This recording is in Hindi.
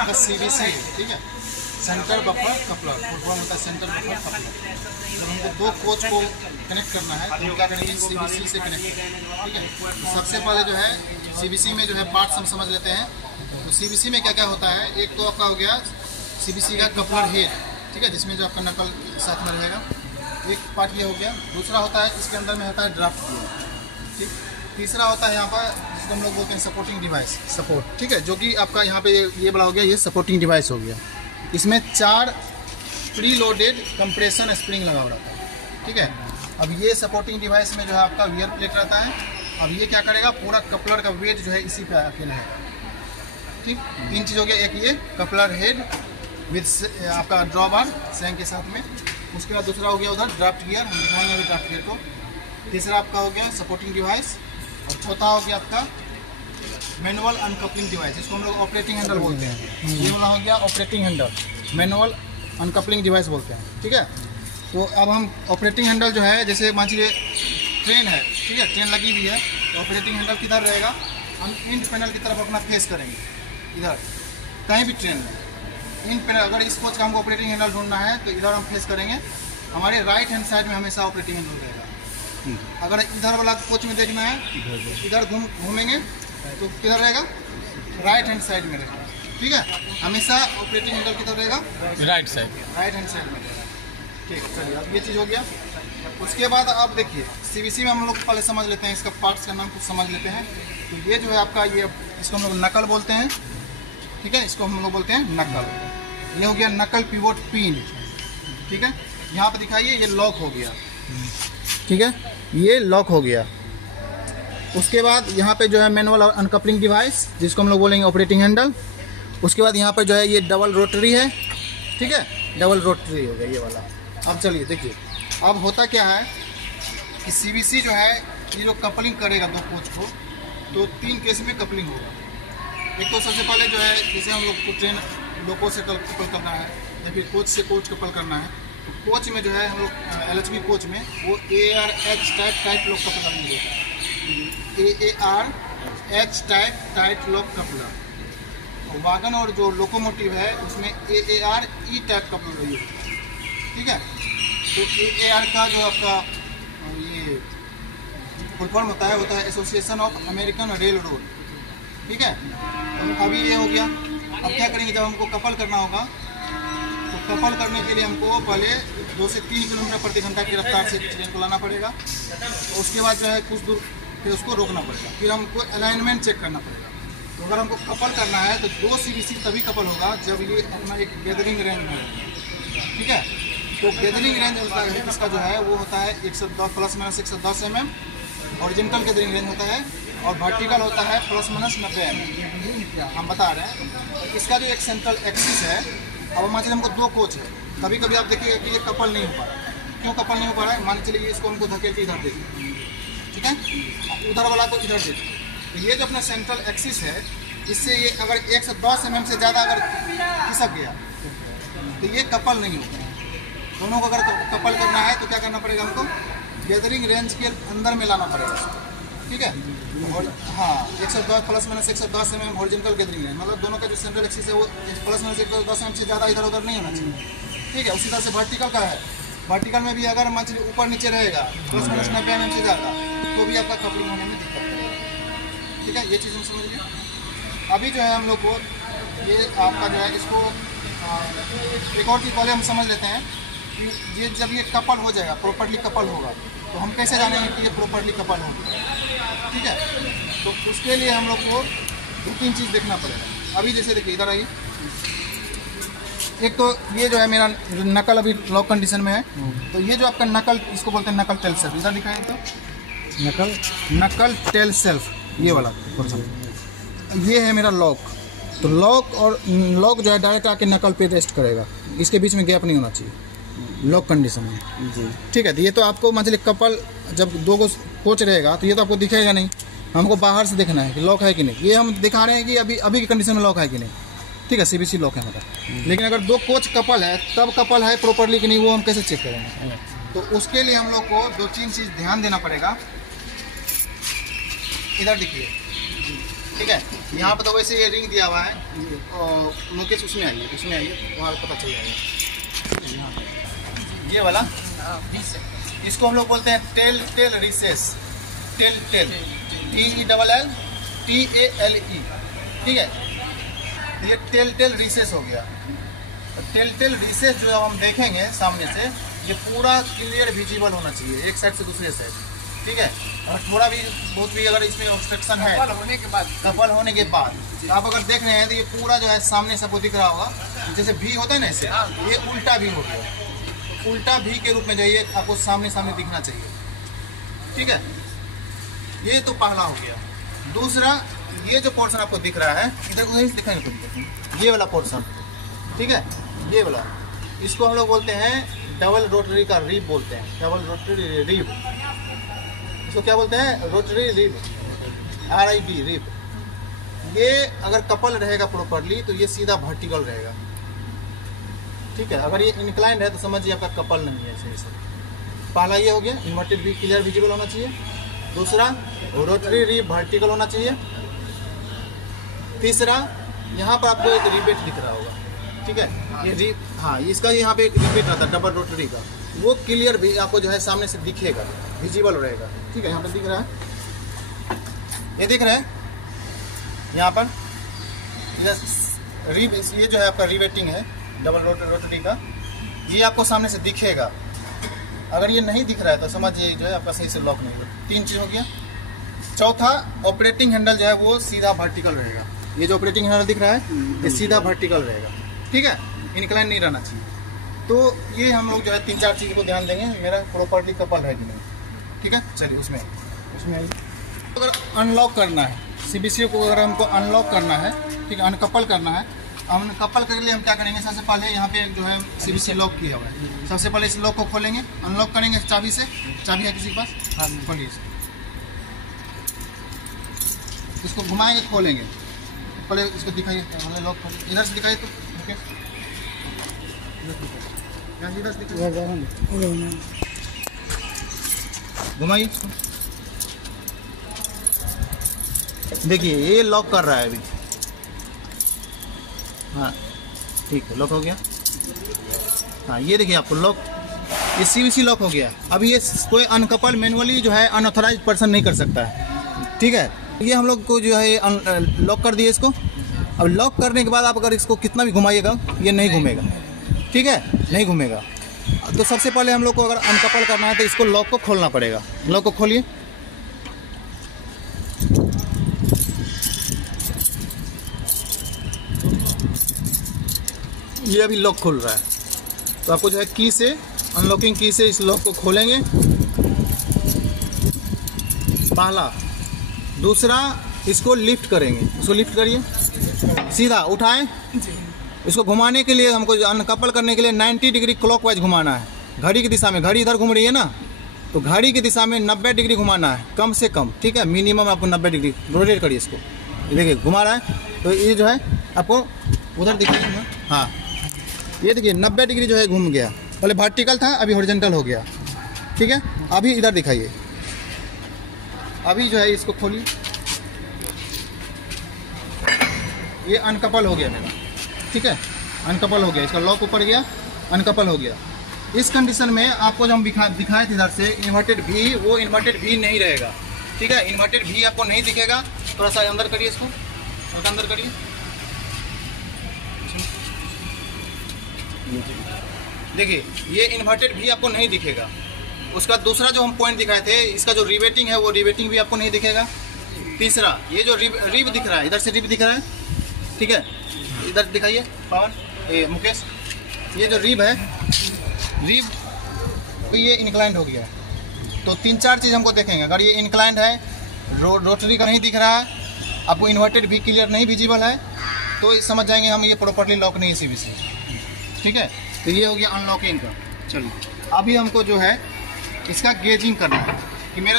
आपका CBC है, ठीक है, centre buffer coupler, full form होता है सेंटर बफर कपलर। जब हमको दो कोच को कनेक्ट करना है तो हम क्या करेंगे, CBC से कनेक्ट करेंगे, ठीक है। तो सबसे पहले जो है CBC में जो है पार्ट्स हम समझ लेते हैं। तो CBC में क्या क्या होता है, एक तो आपका हो गया CBC का कपलर हेड, ठीक है, जिसमें जो आपका नकल साथ में रहेगा, एक पार्ट ये हो गया। दूसरा होता है इसके अंदर में होता है ड्राफ्ट गियर, ठीक। तीसरा होता है यहाँ पर जिसको हम लोग बोलते हैं सपोर्टिंग डिवाइस, सपोर्ट, ठीक है, जो कि आपका यहाँ पे ये वाला हो गया, ये सपोर्टिंग डिवाइस हो गया। इसमें 4 प्री लोडेड कंप्रेशन स्प्रिंग लगा हुआ रहता है, ठीक है। अब ये सपोर्टिंग डिवाइस में जो है आपका वियर प्लेट रहता है। अब ये क्या करेगा, पूरा कपलर का वेट जो है इसी पे अकेला है, ठीक। 3 चीज़ हो गया, एक ये कपलर हेड विद आपका ड्रॉबार सैंग के साथ में। उसके बाद दूसरा हो गया उधर ड्राफ्ट गियर, हम दिखाएंगे अभी ड्राफ्ट गियर को। तीसरा आपका हो गया सपोर्टिंग डिवाइस, और चौथा हो गया आपका मैनुअल अनकपलिंग डिवाइस, जिसको हम लोग ऑपरेटिंग हैंडल बोलते हैं। ये वाला हो गया operating handle, manual uncoupling device बोलते हैं, ठीक है। तो अब हम ऑपरेटिंग हैंडल जो है, जैसे मान लीजिए ट्रेन है, ठीक है, ट्रेन लगी हुई है, तो ऑपरेटिंग हैंडल किधर रहेगा, हम इंड पैनल की तरफ अपना फेस करेंगे, इधर कहीं भी ट्रेन में इंड पैनल। अगर इस कोच का हमको ऑपरेटिंग हैंडल ढूंढना है तो इधर हम फेस करेंगे, हमारे राइट हैंड साइड में हमेशा ऑपरेटिंग हैंडल रहेगा। अगर इधर वाला कोच में देखना है, इधर घूमेंगे तो किधर रहेगा, राइट हैंड साइड में रहेगा, ठीक है। हमेशा ऑपरेटिंग हैंडल किधर रहेगा, राइट हैंड साइड में रहेगा, ठीक है। चलिए अब ये चीज़ हो गया। उसके बाद आप देखिए CBC में हम लोग पहले समझ लेते हैं, इसका पार्ट्स का नाम कुछ समझ लेते हैं। तो ये जो है आपका, ये इसको हम लोग नकल बोलते हैं, ठीक है, इसको हम लोग बोलते हैं नकल। ये हो गया नकल पिवोट पिन, ठीक है। यहाँ पे दिखाइए, ये लॉक हो गया, ठीक है, ये लॉक हो गया। उसके बाद यहाँ पे जो है मैनुअल अनकपलिंग डिवाइस, जिसको हम लोग बोलेंगे ऑपरेटिंग हैंडल। उसके बाद यहाँ पे जो है ये डबल रोटरी है, ठीक है, डबल रोटरी हो गया ये वाला। अब चलिए देखिए, अब होता क्या है कि CBC जो है ये लोग कपलिंग करेगा दो कोच को, तो 3 केस में कपलिंग होगा। एक तो सबसे पहले जो है, जैसे हम लोग को ट्रेन लोको से कपल करना है या फिर कोच से कोच कपल करना है, तो कोच में जो है हम लोग LHB कोच में वो AARH टाइट लॉक कपलर मिलेगा, AARH टाइट लॉक कपलर। और वागन और जो लोकोमोटिव है उसमें AARE टाइप कपलर है, ठीक है। तो AAR का जो आपका ये फुल फॉर्म होता है association of American rail road, ठीक है। तो अभी ये हो गया। अब क्या करेंगे, जब हमको कपल करना होगा तो कपल करने के लिए हमको पहले 2 से 3 किलोमीटर प्रति घंटा की रफ्तार से ट्रेन को लाना पड़ेगा। तो उसके बाद जो है कुछ दूर फिर उसको रोकना पड़ेगा, फिर हमको अलाइनमेंट चेक करना पड़ेगा। तो अगर हमको कपल करना है तो 2 CBC तभी कपल होगा जब ये अपना एक गैदरिंग रेंज में, ठीक है। तो गैदरिंग रेंज इसका जो है वो होता है 110 plus minus 110 mm, horizontal gathering range होता है, और वर्टिकल होता है प्लस माइनस 90 mm। हम बता रहे हैं इसका जो एक सेंट्रल एक्सिस है। अब मान चलिए हमको 2 कोच है, कभी कभी आप देखिए कि ये कपल नहीं हो पा रहा है। क्यों कपल नहीं हो पा रहा है, मान चलिए इसको हमको धकेल के इधर देखिए, ठीक है, उधर वाला को इधर देखिए। तो ये जो अपना सेंट्रल एक्सिस है, इससे ये अगर 110 mm से ज़्यादा अगर खिसक गया तो ये कपल नहीं होगा। दोनों को अगर कपल करना है तो क्या करना पड़ेगा, हमको गैदरिंग रेंज के अंदर में लाना पड़ेगा, ठीक है। और हाँ, 110 plus minus 110 mm horizontal gathering range, मतलब दोनों का जो सेंट्रल एक्सिस है वो प्लस माइनस 110 mm से ज़्यादा इधर उधर नहीं होना चाहिए, ठीक है। उसी तरह से वर्टिकल का है, वर्टिकल में भी अगर मान लीजिए ऊपर नीचे रहेगा प्लस माइनस 90 mm से ज़्यादा, तो भी आपका कपलिंग होने में दिक्कत पड़ेगा, ठीक है। ये चीज़ हम समझ लीजिए। अभी जो है हम लोग को ये आपका जो है इसको एक और चीज़ पहले हम समझ लेते हैं कि ये जब ये कपल हो जाएगा, प्रॉपर्ली कपल होगा, तो हम कैसे जानेंगे कि ये प्रॉपर्ली कपल होगा, ठीक है। तो उसके लिए हम लोग को 2-3 चीज़ देखना पड़ेगा। अभी जैसे देखिए इधर आइए, एक तो ये जो है मेरा नकल अभी लॉक कंडीशन में है, तो ये जो आपका नकल, इसको बोलते हैं नकल टेल सेल्फ, इधर दिखाएं तो नकल टेल सेल्फ, ये वाला पोर्शन, ये है मेरा लॉक। तो लॉक जो है डायरेक्ट आके नकल पे रेस्ट करेगा, इसके बीच में गैप नहीं होना चाहिए लॉक कंडीशन में जी, ठीक है। तो ये तो आपको मान लीजिए कपल जब 2 को कोच रहेगा तो ये तो आपको दिखेगा नहीं, हमको बाहर से देखना है कि लॉक है कि नहीं। ये हम दिखा रहे हैं कि अभी की कंडीशन में लॉक है कि नहीं, ठीक है, CBC लॉक है हमारा। लेकिन अगर 2 कोच कपल है तब कपल है प्रॉपर्ली कि नहीं, वो हम कैसे चेक करेंगे। तो उसके लिए हम लोग को 2-3 चीज़ ध्यान देना पड़ेगा। इधर देखिए, ठीक है। यहाँ पर तो वैसे ये रिंग दिया हुआ है, और मुकेश उसमें आइए वहाँ पता चल जाएगा। ये वाला इसको हम लोग बोलते हैं टेल रिसेस, टेल TELLTALE, ठीक है। ये टेल रिसेस हो गया। टेल रिसेस जो हम देखेंगे सामने से, ये पूरा क्लियर विजिबल होना चाहिए एक साइड से दूसरे साइड, ठीक है। और थोड़ा भी बहुत भी अगर इसमें ऑब्स्ट्रक्शन है कपल होने के बाद तो आप अगर देख रहे हैं तो ये पूरा जो है सामने सबको दिख रहा होगा, जैसे भी होता है ना ऐसे, ये उल्टा भी हो गया। उल्टा भी के रूप में जो ये आपको सामने दिखना चाहिए, ठीक है। ये तो पहला हो गया। दूसरा, ये जो पोर्शन आपको दिख रहा है इधर उधर दिखाएंगे तुमको, ये वाला पोर्शन, ठीक है, ये वाला, इसको हम लोग बोलते हैं डबल रोटरी का रिब बोलते हैं, डबल रोटरी रिब। इसको क्या बोलते हैं? Rotary rib, RIB rib. ये अगर कपल रहेगा प्रॉपरली तो ये सीधा वर्टिकल रहेगा, ठीक है। अगर ये इंक्लाइंड है तो समझिए आपका कपल नहीं है सही से। पहला ये हो गया, इन्वर्टेड भी क्लियर विजिबल होना चाहिए। दूसरा, रोटरी रिब वर्टिकल होना चाहिए। तीसरा, यहाँ पर आपको एक रिबेट दिख रहा होगा, ठीक है, ये रिब, हाँ, इसका यहाँ पे एक रिबेट रहता है डबल रोटरी का, वो क्लियर भी आपको जो है सामने से दिखेगा, विजिबल रहेगा, ठीक है। यहाँ पर दिख रहा है, ये दिख रहा है यहाँ पर, रिब, ये जो है आपका रिबेटिंग है डबल रोटरी का, ये आपको सामने से दिखेगा। अगर ये नहीं दिख रहा है तो समझिए जो है आपका सही से लॉक नहीं होगा। 3 चीज़ हो गया। चौथा, ऑपरेटिंग हैंडल जो है वो सीधा वर्टिकल रहेगा। ये जो ऑपरेटिंग हैंडल दिख रहा है ये सीधा वर्टिकल रहेगा, ठीक है, इंक्लाइन नहीं रहना चाहिए। तो ये हम लोग जो है 3-4 चीज़ को ध्यान देंगे, मेरा प्रॉपर्ली कपल है कि नहीं, ठीक है। चलिए उसमें अगर अनलॉक करना है CBC को, अगर हमको अनलॉक करना है, ठीक है, अनकपल करना है, अनकपल करने के लिए हम क्या करेंगे? सबसे पहले यहाँ पे जो है CBC लॉक किया हुआ है, सबसे पहले इस लॉक को खोलेंगे, अनलॉक करेंगे चाबी से। चाबी है किसी के पास? हाँ, खोलिए इसको घुमाएंगे, खोलेंगे। पहले इसको दिखाइए, पहले लॉक खोलिए, इधर से दिखाइए तो, ओके, इधर से दिखाइए, घुमाइए। देखिए ये लॉक कर रहा है अभी, हाँ ठीक है, लॉक हो गया। हाँ ये देखिए आपको लॉक, ये CBC लॉक हो गया। अब ये कोई अनकपल मैनुअली जो है अनऑथराइज्ड पर्सन नहीं कर सकता है, ठीक है। ये हम लोग को जो है लॉक कर दिए इसको। अब लॉक करने के बाद आप अगर इसको कितना भी घुमाइएगा ये नहीं घूमेगा, ठीक है, नहीं घूमेगा। तो सबसे पहले हम लोग को अगर अनकपल करना है तो इसको लॉक को खोलना पड़ेगा। लॉक को खोलिए, ये अभी लॉक खुल रहा है। तो आपको जो है की से, अनलॉकिंग की से इस लॉक को खोलेंगे, पहला। दूसरा, इसको लिफ्ट करेंगे, इसको लिफ्ट करिए, सीधा उठाएं। इसको घुमाने के लिए हमको अनकपल करने के लिए 90 डिग्री क्लॉकवाइज घुमाना है, घड़ी की दिशा में। घड़ी इधर घूम रही है ना, तो घड़ी की दिशा में 90 डिग्री घुमाना है, कम से कम, ठीक है, मिनिमम आपको 90 डिग्री रोटेट करिए इसको। देखिए घुमा रहा है, तो ये जो है आपको उधर दिखाइए, हाँ ये देखिए 90 डिग्री जो है घूम गया। पहले वर्टिकल था, अभी हॉरिजॉन्टल हो गया, ठीक है। अभी इधर दिखाइए, अभी जो है इसको खोलिए, ये अनकपल हो गया मेरा, ठीक है, अनकपल हो गया, इसका लॉक ऊपर गया, अनकपल हो गया। इस कंडीशन में आपको जो हम दिखाए थे इधर से इन्वर्टेड भी, वो इन्वर्टेड भी नहीं रहेगा, ठीक है, इन्वर्टेड भी आपको नहीं दिखेगा। थोड़ा सा अंदर करिए इसको, थोड़ा अंदर करिए, देखिए ये इन्वर्टेड भी आपको नहीं दिखेगा। उसका दूसरा जो हम पॉइंट दिखाए थे, इसका जो रिवेटिंग है वो रिवेटिंग भी आपको नहीं दिखेगा। तीसरा, ये जो रिब दिख रहा है, इधर से रिब दिख रहा है, ठीक है, इधर दिखाइए पवन, मुकेश, ये जो रिब है, रिब ये इंक्लाइंड हो गया। तो 3-4 चीज़ हमको देखेंगे। अगर ये इंक्लाइंड है, रोटरी का नहीं दिख रहा है, आपको इन्वर्टेड भी क्लियर नहीं विजिबल है, तो समझ जाएंगे हम ये प्रॉपर्ली लॉक नहीं है CBC, ठीक है। तो ये हो गया अनलॉकिंग का। चलिए अभी हमको जो है इसका गेजिंग करना है कि मेरा जो